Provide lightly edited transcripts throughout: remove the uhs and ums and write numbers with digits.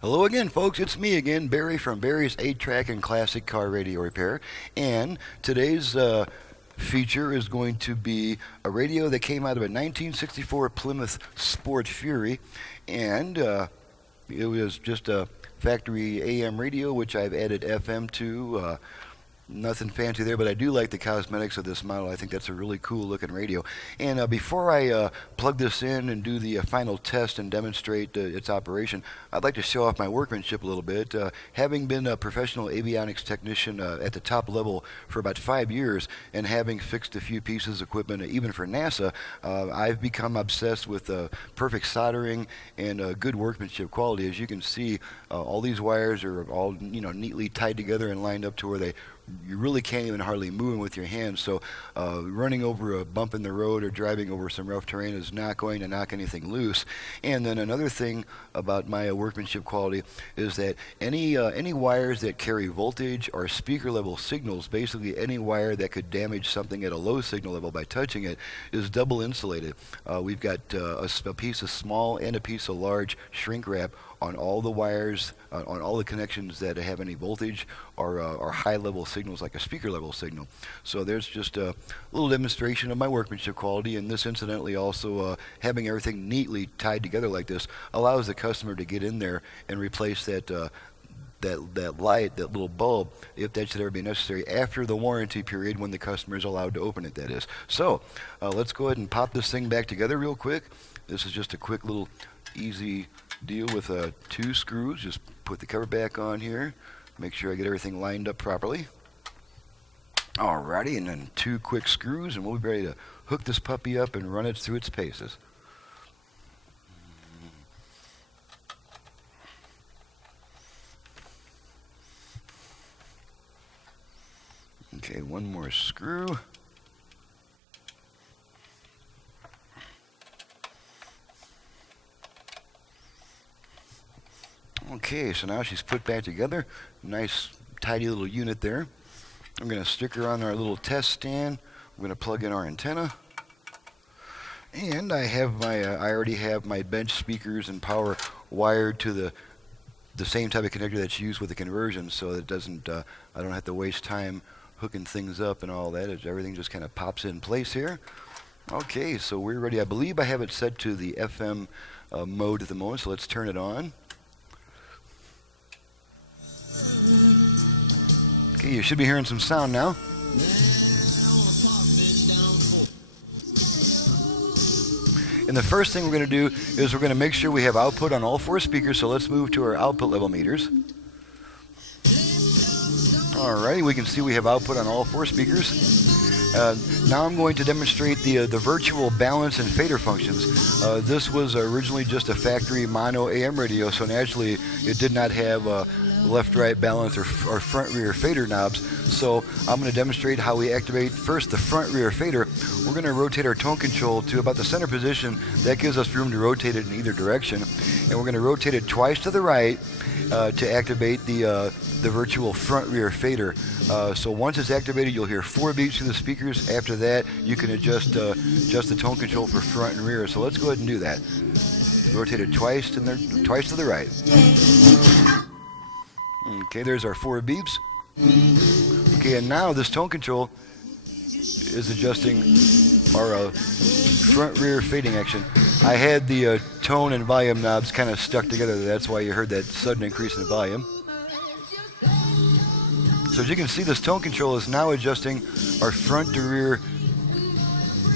Hello again, folks. It's me again, Barry from Barry's 8-Track and Classic Car Radio Repair. And today's feature is going to be a radio that came out of a 1964 Plymouth Sport Fury. And it was just a factory AM radio, which I've added FM to. Nothing fancy there, but I do like the cosmetics of this model. I think that's a really cool looking radio. And before I plug this in and do the final test and demonstrate its operation, I'd like to show off my workmanship a little bit. Having been a professional avionics technician at the top level for about 5 years and having fixed a few pieces of equipment even for NASA, I've become obsessed with perfect soldering and good workmanship quality. As you can see, all these wires are all neatly tied together and lined up to where you really can't even hardly move them with your hands. So running over a bump in the road or driving over some rough terrain is not going to knock anything loose. And then another thing about my workmanship quality is that any wires that carry voltage or speaker level signals, basically any wire that could damage something at a low signal level by touching it, is double insulated. We've got a piece of small and a piece of large shrink wrap on all the wires, on all the connections that have any voltage or high level signals like a speaker level signal. So there's just a little demonstration of my workmanship quality, and this incidentally also having everything neatly tied together like this allows the customer to get in there and replace that light, that little bulb, if that should ever be necessary, after the warranty period when the customer is allowed to open it, that is. So let's go ahead and pop this thing back together real quick. This is just a quick little easy deal with 2 screws. Just put the cover back on here, make sure I get everything lined up properly. Alrighty, and then 2 quick screws and we'll be ready to hook this puppy up and run it through its paces. Okay, 1 more screw. Okay, so now she's put back together. Nice, tidy little unit there. I'm going to stick her on our little test stand. I'm going to plug in our antenna. And I already have my bench speakers and power wired to the same type of connector that's used with the conversion, so that I don't have to waste time hooking things up and all that. Everything just kind of pops in place here. Okay, so we're ready. I believe I have it set to the FM mode at the moment, so let's turn it on. Okay, you should be hearing some sound now. And the first thing we're going to do is we're going to make sure we have output on all 4 speakers, so let's move to our output level meters. Alrighty, we can see we have output on all 4 speakers. Now I'm going to demonstrate the virtual balance and fader functions. This was originally just a factory mono AM radio, so naturally it did not have left-right balance or front-rear fader knobs. So I'm going to demonstrate how we activate first the front-rear fader. We're going to rotate our tone control to about the center position. That gives us room to rotate it in either direction. And we're going to rotate it twice to the right to activate the virtual front-rear fader. So once it's activated, you'll hear 4 beeps through the speakers. After that, you can adjust the tone control for front and rear. So let's go ahead and do that. Rotate it twice to the right. Okay, there's our 4 beeps. Okay, and now this tone control is adjusting our front-rear fading action. I had the tone and volume knobs kind of stuck together. That's why you heard that sudden increase in volume. So as you can see, this tone control is now adjusting our front to rear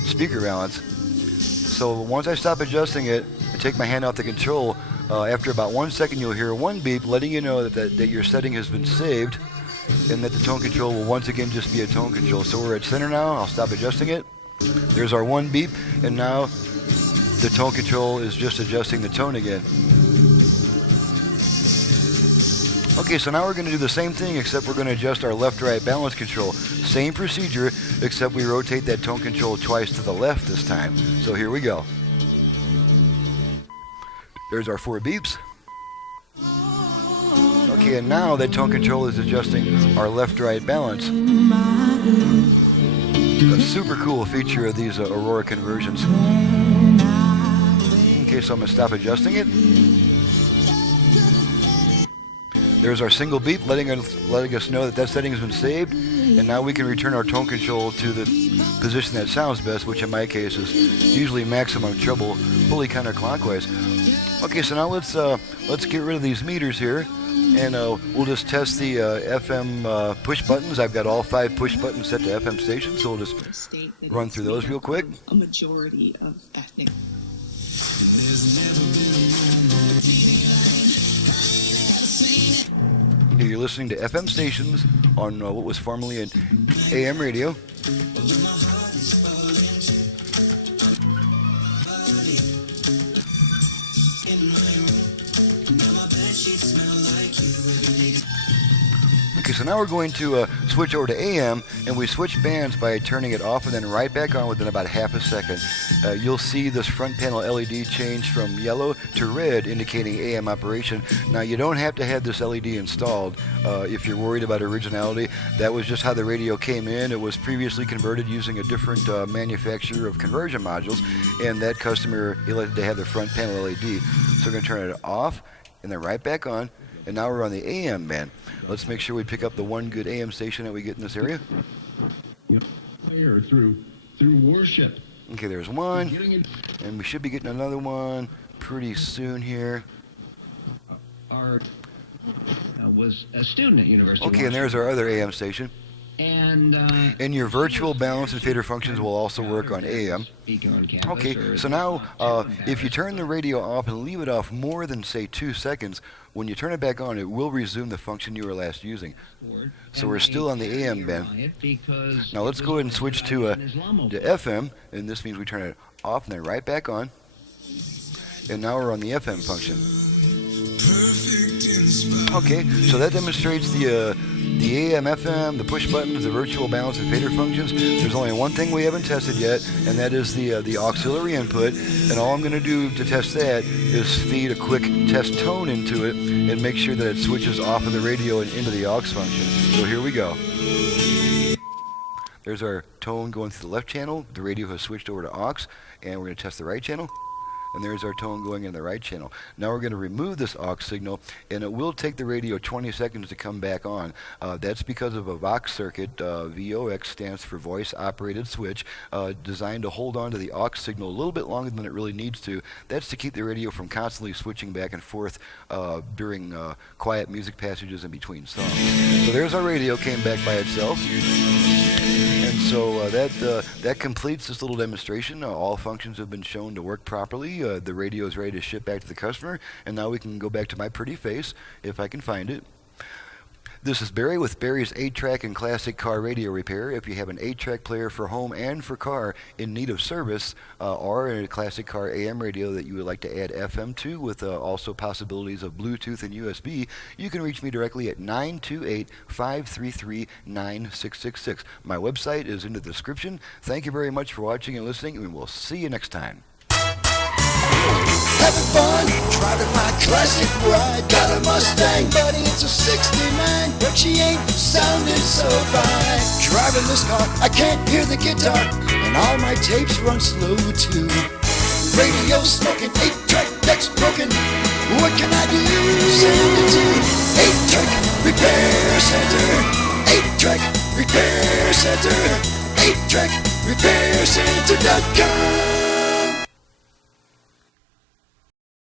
speaker balance. So once I stop adjusting it, I take my hand off the control. After about 1 second, you'll hear 1 beep letting you know that your setting has been saved and that the tone control will once again just be a tone control. So we're at center now. I'll stop adjusting it. There's our 1 beep, and now the tone control is just adjusting the tone again. Okay, so now we're going to do the same thing, except we're going to adjust our left-right balance control. Same procedure, except we rotate that tone control twice to the left this time. So here we go. There's our 4 beeps. Okay, and now that tone control is adjusting our left-right balance. A super cool feature of these Aurora conversions. Okay, so I'm going to stop adjusting it. There's our single beep letting us know that setting has been saved, and now we can return our tone control to the position that sounds best, which in my case is usually maximum treble, fully counterclockwise. Okay, so now let's get rid of these meters here, and we'll just test the FM push buttons. I've got all 5 push buttons set to FM stations, so we'll just run through those real quick. A majority of ethnic. Here you're listening to FM stations on what was formerly an AM radio. Okay, so now we're going to switch over to AM, and we switch bands by turning it off and then right back on within about half a second. You'll see this front panel LED change from yellow to red, indicating AM operation. Now, you don't have to have this LED installed if you're worried about originality. That was just how the radio came in. It was previously converted using a different manufacturer of conversion modules, and that customer elected to have the front panel LED. So we're going to turn it off and then right back on. And now we're on the AM band. Let's make sure we pick up the one good AM station that we get in this area. Through worship. Okay, there's one. And we should be getting another one pretty soon here. Art was a student at University of Okay, and there's our other AM station. And your virtual balance and fader functions will also work on AM. Okay, so now if you turn the radio off and leave it off more than, say, 2 seconds, when you turn it back on, it will resume the function you were last using. So we're still on the AM band. Now let's go ahead and switch to FM, and this means we turn it off and then right back on. And now we're on the FM function. Okay, so that demonstrates the AM, FM, the push buttons, the virtual balance and fader functions. There's only one thing we haven't tested yet, and that is the auxiliary input. And all I'm going to do to test that is feed a quick test tone into it and make sure that it switches off of the radio and into the aux function. So here we go. There's our tone going through the left channel. The radio has switched over to aux, and we're going to test the right channel. And there's our tone going in the right channel. Now we're going to remove this aux signal, and it will take the radio 20 seconds to come back on. That's because of a VOX circuit. VOX stands for voice operated switch, designed to hold on to the aux signal a little bit longer than it really needs to. That's to keep the radio from constantly switching back and forth during quiet music passages in between songs. So there's our radio, came back by itself. And so that completes this little demonstration. All functions have been shown to work properly. The radio is ready to ship back to the customer, and now we can go back to my pretty face, if I can find it. This is Barry with Barry's 8-track and classic car radio repair. If you have an 8-track player for home and for car in need of service, or a classic car AM radio that you would like to add FM to with also possibilities of Bluetooth and USB, you can reach me directly at 928-533-9666. My website is in the description. Thank you very much for watching and listening, and we'll see you next time. Having fun, driving my classic ride. Got a Mustang, buddy, it's a 69, but she ain't sounding so fine. Driving this car, I can't hear the guitar, and all my tapes run slow too. Radio smoking, 8-track deck's broken. What can I do? Send it to 8-track repair center. 8-track repair center. 8-track repair center.com.